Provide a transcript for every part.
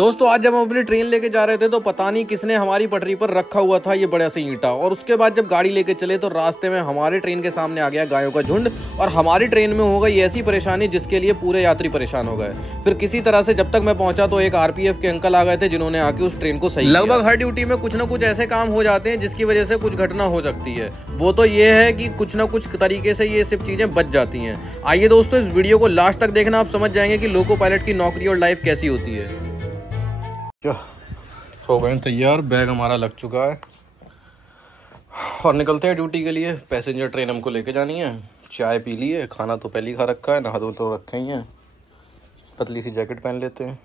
दोस्तों आज जब हम अपनी ट्रेन लेके जा रहे थे तो पता नहीं किसने हमारी पटरी पर रखा हुआ था ये बड़ा सा ईंटा, और उसके बाद जब गाड़ी लेके चले तो रास्ते में हमारे ट्रेन के सामने आ गया गायों का झुंड और हमारी ट्रेन में हो गई ऐसी परेशानी जिसके लिए पूरे यात्री परेशान हो गए। फिर किसी तरह से जब तक मैं पहुंचा तो एक आरपीएफ के अंकल आ गए थे जिन्होंने आके उस ट्रेन को सही किया। लगभग हर ड्यूटी में कुछ ना कुछ ऐसे काम हो जाते हैं जिसकी वजह से कुछ घटना हो सकती है। वो तो ये है कि कुछ ना कुछ तरीके से ये सब चीजें बच जाती हैं। आइए दोस्तों इस वीडियो को लास्ट तक देखना, आप समझ जाएंगे कि लोको पायलट की नौकरी और लाइफ कैसी होती है। हो गए तैयार, बैग हमारा लग चुका है और निकलते हैं ड्यूटी के लिए। पैसेंजर ट्रेन हमको लेके जानी है। चाय पी ली है, खाना तो पहले ही खा रखा है, नहा धो तो रखे ही हैं। पतली सी जैकेट पहन लेते हैं।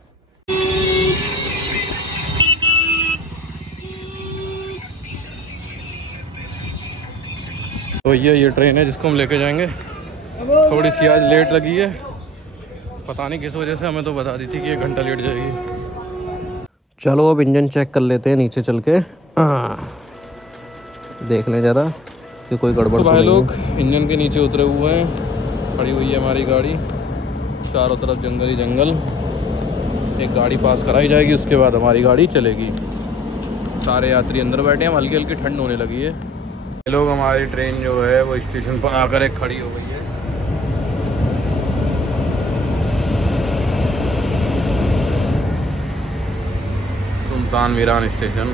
तो ये ट्रेन है जिसको हम लेके जाएंगे। थोड़ी सी आज लेट लगी है, पता नहीं किस वजह से। हमें तो बता दी थी कि 1 घंटा लेट जाएगी। चलो अब इंजन चेक कर लेते हैं नीचे चल के। देख लें ज़रा कि कोई गड़बड़ तो नहीं। लोग इंजन के नीचे उतरे हुए हैं, खड़ी हुई है हमारी गाड़ी। चारों तरफ जंगल ही जंगल। एक गाड़ी पास कराई जाएगी, उसके बाद हमारी गाड़ी चलेगी। सारे यात्री अंदर बैठे हैं, हल्की हल्की ठंड होने लगी है। ये लोग हमारी ट्रेन जो है वो स्टेशन पर आकर एक खड़ी हो गई है। वीरान स्टेशन।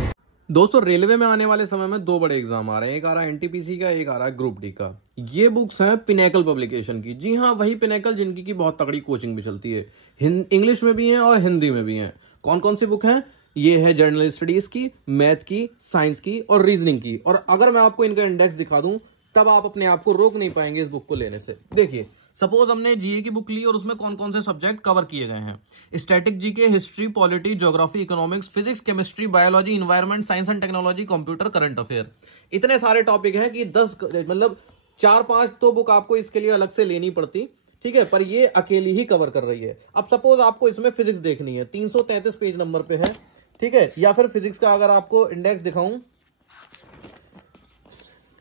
दोस्तों रेलवे में आने वाले समय में 2 बड़े एग्जाम आ रहे हैं। एक आ रहा है एनटीपीसी का, एक आ रहा है ग्रुप डी का। ये बुक्स हैं पिनेकल पब्लिकेशन की। जी हाँ, वही पिनेकल जिनकी की बहुत तगड़ी कोचिंग भी चलती है। इंग्लिश में भी है और हिंदी में भी है। कौन कौन सी बुक है? ये है जनरल स्टडीज की, मैथ की, साइंस की और रीजनिंग की। और अगर मैं आपको इनका इंडेक्स दिखा दूं तब आप अपने आप को रोक नहीं पाएंगे इस बुक को लेने से। देखिए सपोज हमने जीए की बुक ली और उसमें कौन कौन से सब्जेक्ट कवर किए गए हैं। Static GK, history, polity, geography, economics, physics, chemistry, biology, environment, science and technology, computer, current affair. इतने सारे टॉपिक हैं कि 10 मतलब 4-5 तो बुक आपको इसके लिए अलग से लेनी पड़ती, ठीक है, पर ये अकेली ही कवर कर रही है। अब सपोज आपको इसमें फिजिक्स देखनी है, 333 पेज नंबर पे है, ठीक है। या फिर फिजिक्स का अगर आपको इंडेक्स दिखाऊं,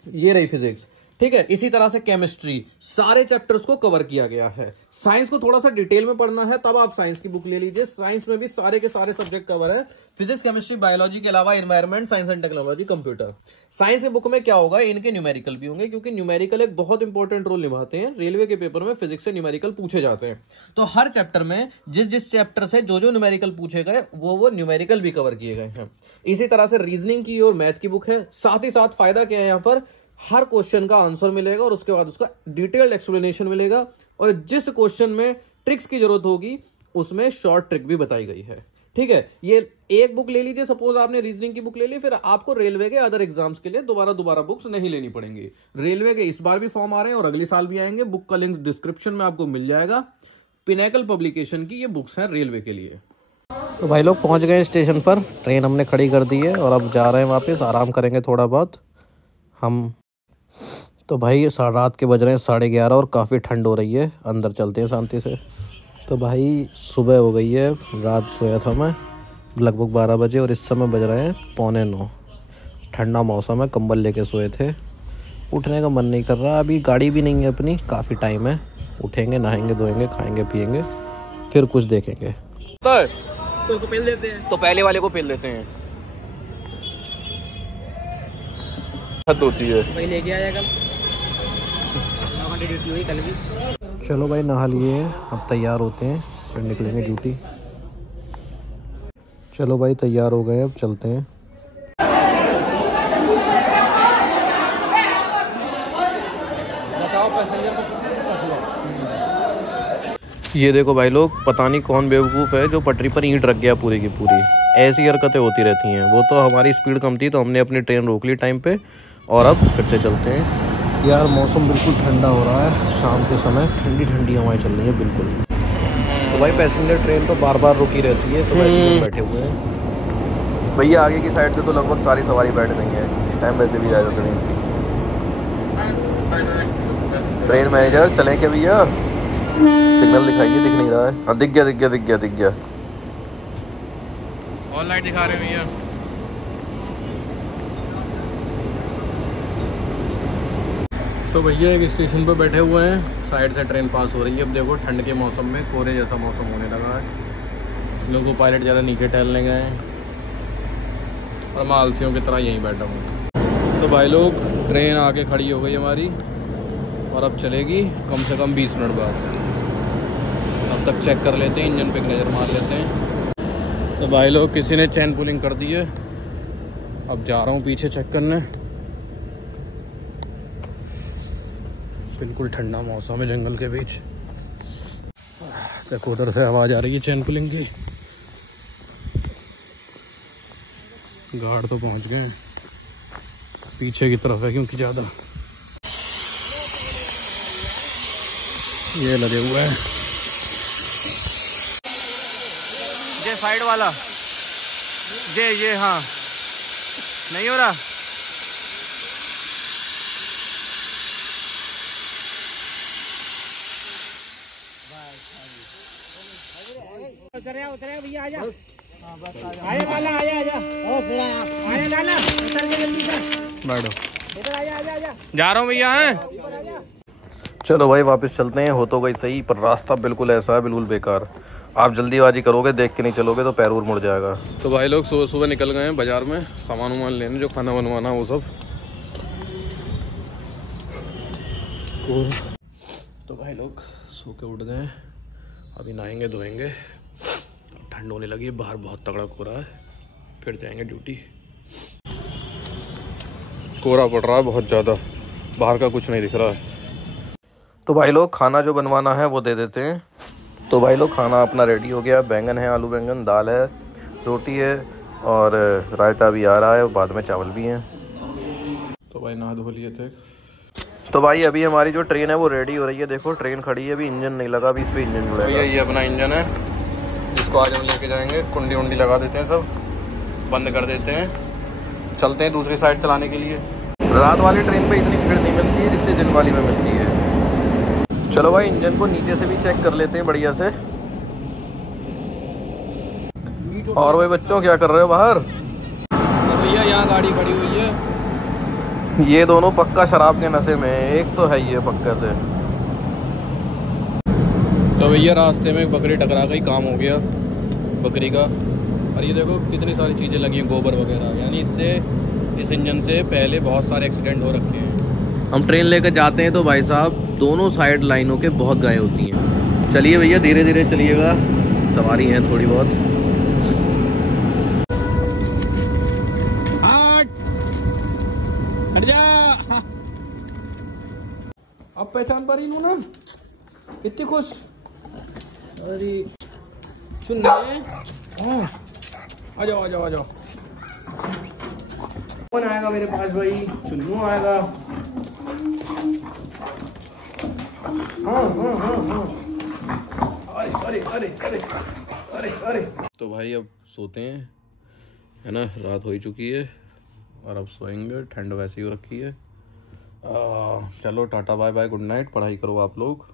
ये रही फिजिक्स, ठीक है। इसी तरह से केमिस्ट्री, सारे चैप्टर्स को कवर किया गया है। साइंस को थोड़ा सा डिटेल में पढ़ना है तब आप साइंस की बुक ले लीजिए। साइंस में भी सारे के सारे सब्जेक्ट कवर है, फिजिक्स, केमिस्ट्री, बायोलॉजी के अलावा environment, science and technology, computer. Science की बुक में क्या होगा, इनके न्यूमेरिकल भी होंगे, क्योंकि न्यूमेरिकल एक बहुत इंपॉर्टेंट रोल निभाते हैं। रेलवे के पेपर में फिजिक्स से न्यूमेरिकल पूछे जाते हैं, तो हर चैप्टर में जिस चैप्टर से जो न्यूमेरिकल पूछे गए वो न्यूमेरिकल भी कवर किए गए हैं। इसी तरह से रीजनिंग की और मैथ की बुक है। साथ ही साथ फायदा क्या है, यहाँ पर हर क्वेश्चन का आंसर मिलेगा और उसके बाद उसका डिटेल्ड एक्सप्लेनेशन मिलेगा, और जिस क्वेश्चन में ट्रिक्स की जरूरत होगी उसमें शॉर्ट ट्रिक भी बताई गई है, ठीक है। ये एक बुक ले लीजिए, सपोज आपने रीजनिंग की बुक ले ली, फिर आपको रेलवे के अदर एग्जाम्स के लिए दोबारा बुक्स नहीं लेनी पड़ेंगी। रेलवे के इस बार भी फॉर्म आ रहे हैं और अगले साल भी आएंगे। बुक का लिंक डिस्क्रिप्शन में आपको मिल जाएगा। पिनेकल पब्लिकेशन की ये बुक्स हैं रेलवे के लिए। तो भाई लोग पहुंच गए स्टेशन पर, ट्रेन हमने खड़ी कर दी है और अब जा रहे हैं वापस, आराम करेंगे थोड़ा बहुत हम। तो भाई रात के बज रहे हैं 11:30 और काफ़ी ठंड हो रही है। अंदर चलते हैं शांति से। तो भाई सुबह हो गई है, रात सोया था मैं लगभग 12 बजे और इस समय बज रहे हैं 8:45। ठंडा मौसम है, कंबल लेके सोए थे। उठने का मन नहीं कर रहा। अभी गाड़ी भी नहीं है अपनी, काफ़ी टाइम है। उठेंगे, नहाएंगे, धोएंगे, खाएंगे, पिएंगे, फिर कुछ देखेंगे। तो पेल देते हैं, तो पहले वाले को पेल देते हैं। हद होती है भाई, लेके आया कल ड्यूटी हुई कल भी। चलो भाई नहा लिए हैं, अब तैयार होते हैं, फिर निकलेंगे ड्यूटी। चलो भाई तैयार हो गए, अब चलते हैं। ये देखो भाई लोग, पता नहीं कौन बेवकूफ़ है जो पटरी पर ईंट रख गया पूरी की पूरी। ऐसी हरकतें होती रहती हैं। वो तो हमारी स्पीड कम थी तो हमने अपनी ट्रेन रोक ली टाइम पे और अब फिर से चलते हैं। यार मौसम बिल्कुल ठंडा हो रहा है, शाम के समय ठंडी ठंडी हवाएं चल रही है बिल्कुल। तो भाई पैसेंजर ट्रेन तो बार बार रुकी रहती है, तो पैसेंजर बैठे हुए हैं। भैया आगे की साइड से तो लगभग सारी सवारी बैठ गई है। इस टाइम वैसे भी ज़्यादा तो नहीं थी। ट्रेन मैनेजर चलें क्या भैया? सिग्नल दिखाइए, दिख नहीं रहा है। हाँ दिख गया। ऑनलाइन दिखा रहे भैया। तो भैया एक स्टेशन पर बैठे हुए हैं, साइड से ट्रेन पास हो रही है। अब देखो ठंड के मौसम में कोहरे जैसा मौसम होने लगा है। लोगो पायलट ज़्यादा नीचे टहलने गए हैं और मैं आलसियों की तरह यहीं बैठा हूँ। तो भाई लोग ट्रेन आके खड़ी हो गई हमारी और अब चलेगी कम से कम 20 मिनट बाद। अब तक चेक कर लेते हैं, इंजन पे एक नज़र मार लेते हैं। तो भाई लोग किसी ने चैन पुलिंग कर दी है, अब जा रहा हूँ पीछे चेक करने। बिल्कुल ठंडा मौसम है जंगल के बीच। देखो उधर से आवाज़ आ रही है चैन पुलिंग की। गार्ड तो पहुंच गए, पीछे की तरफ है क्योंकि ज़्यादा ये लगे हुए हैं। ये साइड वाला ये हाँ नहीं हो रहा। उतरे भैया आजा, आजा लाला, आजा लाला, उतर के जल्दी से बैठो, इधर आजा जा रहा हूँ भैया हैं। चलो भाई वापस चलते हैं। हो तो गई सही, पर रास्ता बिल्कुल ऐसा है, बिल्कुल बेकार। आप जल्दीबाजी करोगे, देख के नहीं चलोगे तो पैर मुड़ जाएगा। तो भाई लोग सुबह सुबह निकल गए हैं बाजार में सामान वामान लेने, जो खाना बनवाना वो सब। तो भाई लोग सो के उठ गए, अभी नहाएंगे धोएंगे। ठंड होने लगी है, बाहर बहुत तगड़ा कोहरा है, फिर जाएंगे ड्यूटी। कोहरा पड़ रहा है बहुत ज़्यादा, बाहर का कुछ नहीं दिख रहा है। तो भाई लोग खाना जो बनवाना है वो दे देते हैं। तो भाई लोग खाना अपना रेडी हो गया। बैंगन है, आलू बैंगन, दाल है, रोटी है और रायता भी आ रहा है, बाद में चावल भी हैं। तो भाई नहा धो लिए थे। तो भाई अभी हमारी जो ट्रेन है वो रेडी हो रही है। देखो ट्रेन खड़ी है, अभी इंजन नहीं लगा, अभी इस पर इंजन जुड़ेगा। ये अपना इंजन है, इसको आज हम लेके जाएंगे। कुंडी उंडी लगा देते हैं, सब बंद कर देते हैं, चलते हैं दूसरी साइड चलाने के लिए। रात वाली ट्रेन पे इतनी भीड़ नहीं मिलती है जितनी दिन वाली में मिलती है। चलो भाई इंजन को नीचे से भी चेक कर लेते हैं बढ़िया से। और भाई बच्चों क्या कर रहे हो बाहर? तो भैया यहाँ गाड़ी खड़ी हुई है। ये दोनों पक्का शराब के नशे में है, एक तो है ये पक्का से। तो भैया रास्ते में बकरी टकरा गई, काम हो गया बकरी का। और ये देखो कितनी सारी चीज़ें लगी हैं, गोबर वगैरह, यानी इससे इस इंजन से पहले बहुत सारे एक्सीडेंट हो रखे हैं। हम ट्रेन लेकर जाते हैं तो भाई साहब दोनों साइड लाइनों के बहुत गाय होती हैं। चलिए भैया धीरे धीरे चलिएगा, सवारी है थोड़ी बहुत। हट जा, अब पहचान पा रही हूँ ना, इतनी खुश। अरे सुन आ जाओ आ जाओ आ जाओ। कौन आएगा मेरे पास भाई? चुन्नू आएगा। हाँ। अरे। तो भाई अब सोते हैं, है ना, रात हो ही चुकी है और अब सोएंगे। ठंड वैसी हो रखी है। चलो टाटा बाय बाय, गुड नाइट। पढ़ाई करो आप लोग।